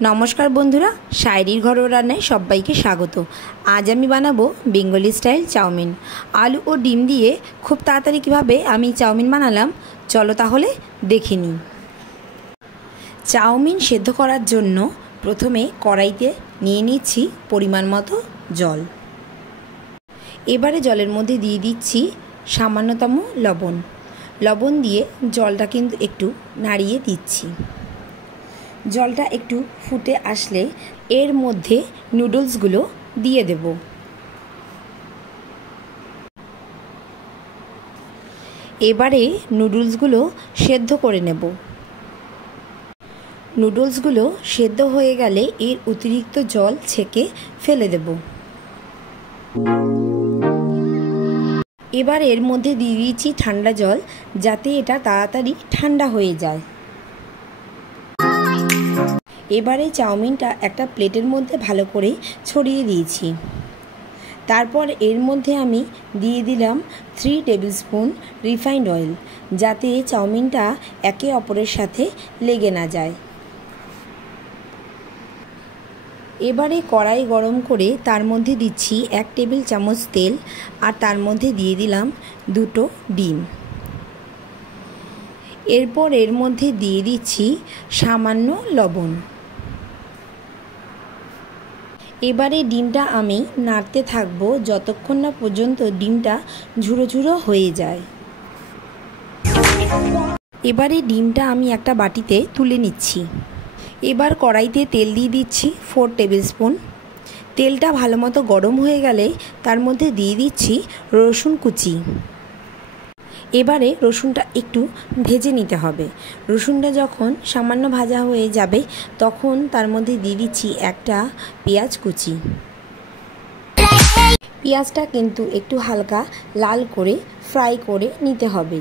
नमस्कार बंधुरा शायरीर घरोया रान्नाय सबाइके स्वागत। आज आमी बानाबो बेंगली स्टाइल चाउमिन। आलू और डिम दिए खूब ताड़ाताड़ी किभाबे आमी चाउमिन बानालाम चलो ताहले देखे निई। चाउमिन सेদ্ধ करार जोन्नो प्रथमे कड़ाईते निये निচ্ছি परिमाण मतो जल। एबारे जलेर मध्य दिए दिচ্ছি सामान्यतम लवण। लवण दिए जलटा किन्तु एकटू नाड़िये दिচ্ছি। जलटा एकटू फुटे आसले एर मध्य नुडल्सगुलो दिए देब। एबारे नुडल्सगुलो सेদ্ধ करे नेब। नुडल्सगुलो सेদ্ধ हये गेले एर अतिरिक्त जल छेके फेले देब। एबार एर मध्य दिए दिচ্ছি ঠান্ডা जल जाते एटा ताड़ाताड़ी ঠান্ডা हये যায়। एबारे चाउमिनटा एक प्लेटर मध्य भालो करे छड़िए दिएछि। तारपर एर मध्य आमी दिए दिलाम 3 टेबिल स्पून रिफाइंड अएल जाते चाउमिनटा एके अपरेर साथे लेगे ना जाए। एबारे कड़ाई गरम करे तार मध्य दिচ্ছি 1 टेबिल चामच तेल और तार मध्य दिए दिलाम 2টো डिम। एरपर एर मध्य दिए दिচ্ছি सामान्य लवण। एबारे डिमटा आमी नाड़ते थाकबो जतक्षण ना पर्यन्त डिमटा झुड़ो झुड़ो हये जाए। एबारे डिमटा आमी एकटा बाटीते तुले निচ্ছি। एबार कड़ाईते तेल दिए दिচ্ছি 4 टेबिल स्पून। तेलटा भालोमतो गरम हये गेले तार मध्य दिए दिচ্ছি रसुन कुचि। एबारे रसुनटा एकटू भेजे निते हबे। रसुनटा जखन सामान्य भाजा हये जाबे तखन तार मध्य दिए दिচ্ছি एकटा पेঁয়াজ कुचि। पेঁয়াজটা किन्तु एकटू हालका लाल करे फ्राई करे निते हबे।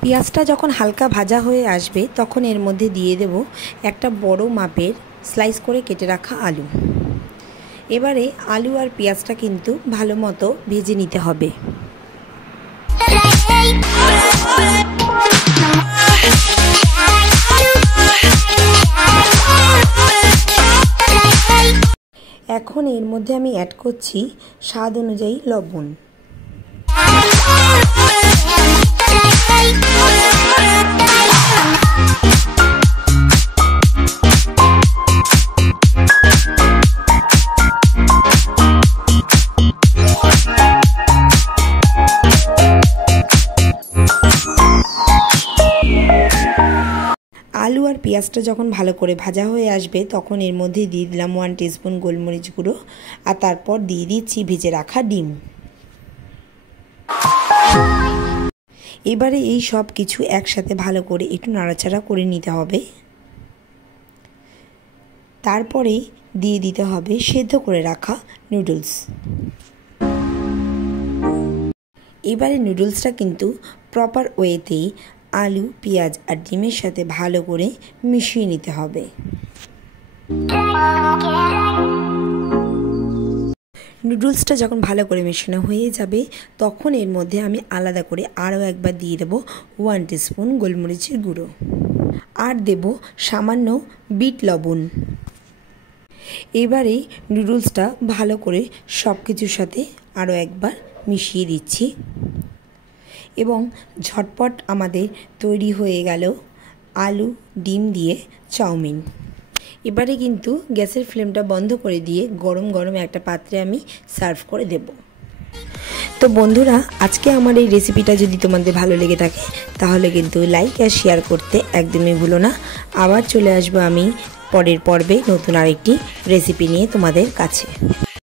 पेঁয়াজটা যখন হালকা ভাজা হয়ে আসবে তখন এর মধ্যে দিয়ে দেব একটা বড় মাপের স্লাইস করে কেটে রাখা আলু। এবারে আলু আর পেঁয়াজটা কিন্তু ভালোমতো ভেজে নিতে হবে। এখন এর মধ্যে আমি অ্যাড করছি স্বাদ অনুযায়ী লবণ। आलू और पेঁয়াজটা যখন ভালো করে ভাজা হয়ে আসবে তখন এর মধ্যে দিয়ে দিলাম 1 টিস্পুন গোলমরিচ গুঁড়ো আর তারপর দিয়ে দিচ্ছি ভেজে রাখা ডিম। এবারে এই সব কিছু একসাথে ভালো করে একটু নাড়াচাড়া করে নিতে হবে। তারপরে দিয়ে দিতে হবে সেদ্ধ করে রাখা নুডলস। এবারে নুডলসটা কিন্তু প্রপার ওয়েতেই आलू पेঁয়াজ और डिमेर साथे भालो करे मिशिए निते हबे। नुडल्सटा जखन भालो करे मेशानो हये जाबे तखन एर मध्य आमी आलादा करे आरो एकबार दिए देब 1 टीस्पुन गोलमरिचेर गुঁড়ো और देब सामान्य बीट लवण। एबारे नुडल्सटा भालो करे सबकिछुर साथे आरो एकबार मिशिए दिচ্ছি एवं झटपट आमादेर तैरी हये गेल आलू डिम दिए चाउमिन। एबारे किन्तु गैसेर फ्लेमटा बंध करे दिए गरम गरम एक पात्रे आमी सार्व करे देब। तो बंधुरा आजके आमार एई रेसिपिटा जोदि तोमादेर भालो लेगे थाके ताहले किन्तु लाइक और शेयर करते एकदमई भुलो ना। आबार चले आसबो आमी परेर पर्वे नतुन आरेकटी रेसिपि निये तोमादेर काछे।